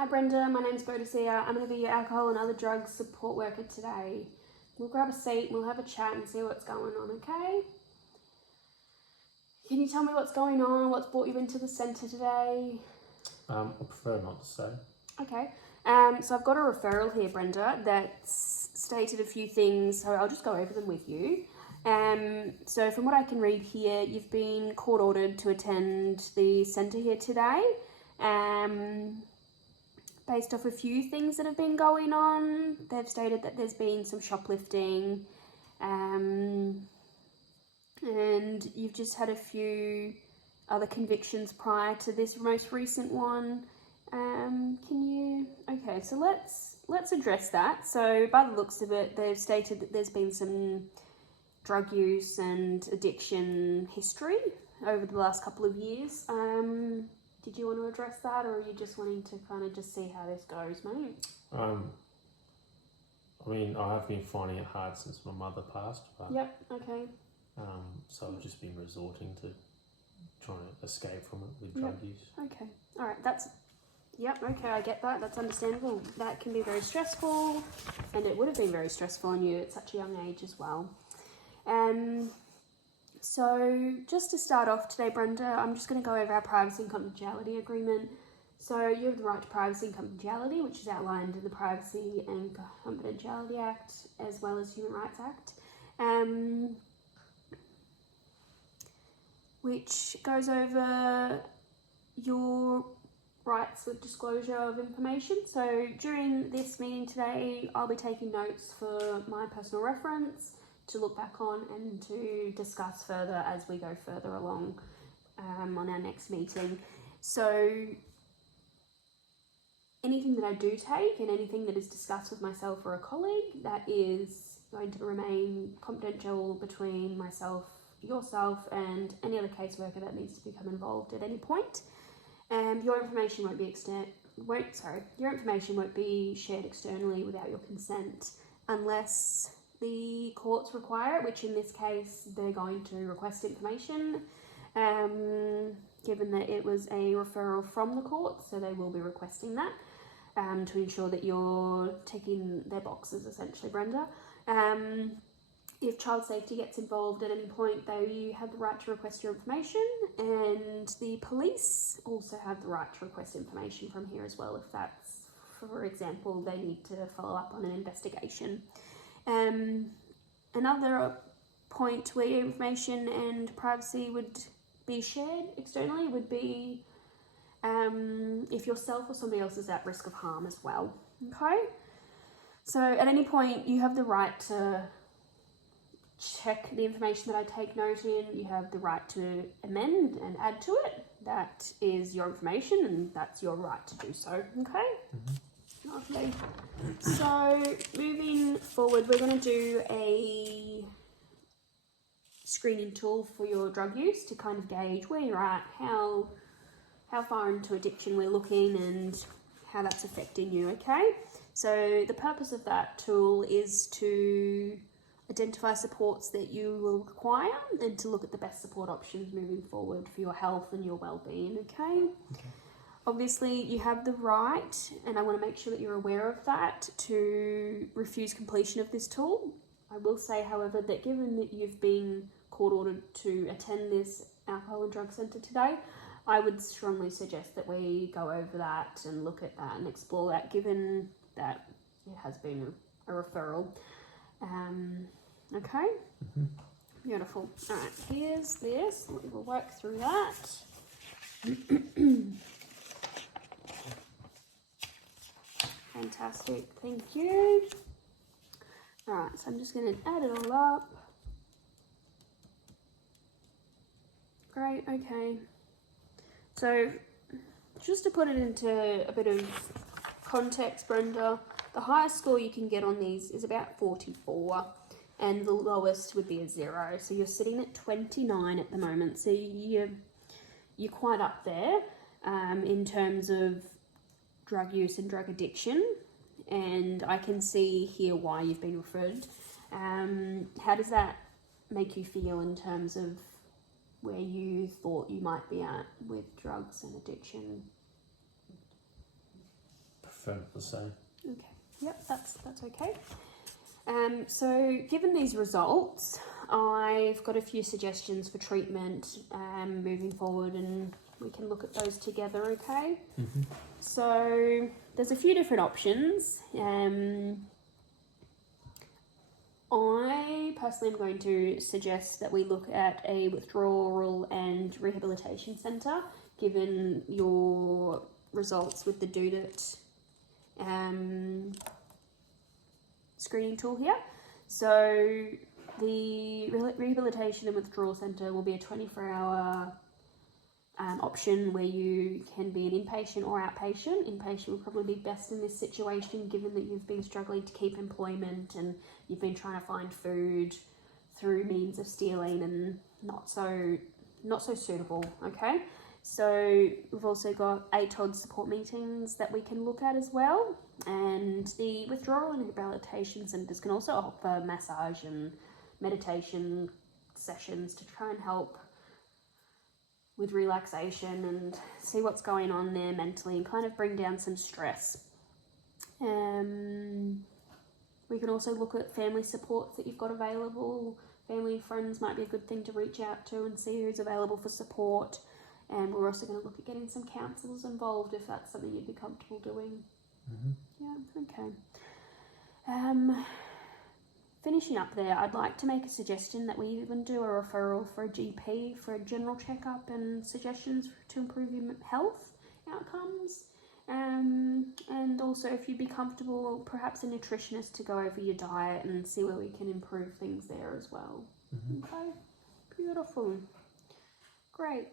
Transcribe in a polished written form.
Hi Brenda, my name's Brenda. I'm going to be your alcohol and other drugs support worker today. We'll grab a seat and we'll have a chat and see what's going on, okay? Can you tell me what's going on, what's brought you into the centre today? I prefer not to say. Okay, so I've got a referral here, Brenda, that's stated a few things, so I'll just go over them with you. So from what I can read here, you've been court ordered to attend the centre here today. Based off a few things that have been going on, they've stated that there's been some shoplifting, and you've just had a few other convictions prior to this most recent one. Okay, so let's address that. So by the looks of it, they've stated that there's been some drug use and addiction history over the last couple of years. Did you want to address that, or are you just wanting to kind of just see how this goes, mate? I mean, I have been finding it hard since my mother passed, but Yep, okay. so I've just been resorting to trying to escape from it with drug use. Okay, all right, yep, okay, I get that, that's understandable. That can be very stressful, and it would have been very stressful on you at such a young age as well. So just to start off today, Brenda, I'm just going to go over our privacy and confidentiality agreement. So you have the right to privacy and confidentiality, which is outlined in the Privacy and Confidentiality Act, as well as Human Rights Act, which goes over your rights with disclosure of information. So during this meeting today, I'll be taking notes for my personal reference to look back on and to discuss further as we go further along on our next meeting. So anything that I do take and anything that is discussed with myself or a colleague, that is going to remain confidential between myself, yourself, and any other caseworker that needs to become involved at any point. Your information won't be shared externally without your consent unless the courts require it, which in this case they're going to request information, given that it was a referral from the court, so they will be requesting that to ensure that you're ticking their boxes, essentially, Brenda. If child safety gets involved at any point, they have the right to request your information, and the police also have the right to request information from here as well, if that's, for example, they need to follow up on an investigation. Another point where your information and privacy would be shared externally would be if yourself or somebody else is at risk of harm as well. Okay? So at any point, you have the right to check the information that I take note in. You have the right to amend and add to it. That is your information, and that's your right to do so. Okay? Lovely. So moving forward, we're going to do a screening tool for your drug use to kind of gauge where you're at, how far into addiction we're looking, and how that's affecting you, okay? So the purpose of that tool is to identify supports that you will require and to look at the best support options moving forward for your health and your well-being, okay? Obviously, you have the right, and I want to make sure that you're aware of that, to refuse completion of this tool. I will say, however, that given that you've been court ordered to attend this alcohol and drug centre today, I would strongly suggest that we go over that and look at that and explore that, given that it has been a referral. Okay? Beautiful. All right, here's this. We'll work through that. Fantastic, thank you. Alright, so I'm just going to add it all up. Great, okay. So, just to put it into a bit of context, Brenda, the highest score you can get on these is about 44, and the lowest would be a 0. So you're sitting at 29 at the moment, so you're quite up there in terms of drug use and drug addiction, and I can see here why you've been referred. How does that make you feel in terms of where you thought you might be at with drugs and addiction? prefer not to say. Okay. Yep, that's okay. So given these results, I've got a few suggestions for treatment moving forward, and we can look at those together, okay? Mm-hmm. So there's a few different options. I personally am going to suggest that we look at a withdrawal and rehabilitation centre, given your results with the DUDIT screening tool here. So the rehabilitation and withdrawal centre will be a 24-hour option where you can be an inpatient or outpatient. Inpatient will probably be best in this situation, given that you've been struggling to keep employment and you've been trying to find food through means of stealing and not so suitable. Okay, so we've also got ATOD support meetings that we can look at as well, and the withdrawal and rehabilitation centres can also offer massage and meditation sessions to try and help with relaxation and see what's going on there mentally and kind of bring down some stress. We can also look at family supports that you've got available. Family and friends might be a good thing to reach out to and see who's available for support. And we're also going to look at getting some counsellors involved if that's something you'd be comfortable doing. Mm-hmm. Yeah, okay. Finishing up there, I'd like to make a suggestion that we even do a referral for a GP for a general checkup and suggestions to improve your health outcomes. And also, if you'd be comfortable, perhaps a nutritionist to go over your diet and see where we can improve things there as well. Mm-hmm. Okay, beautiful. Great.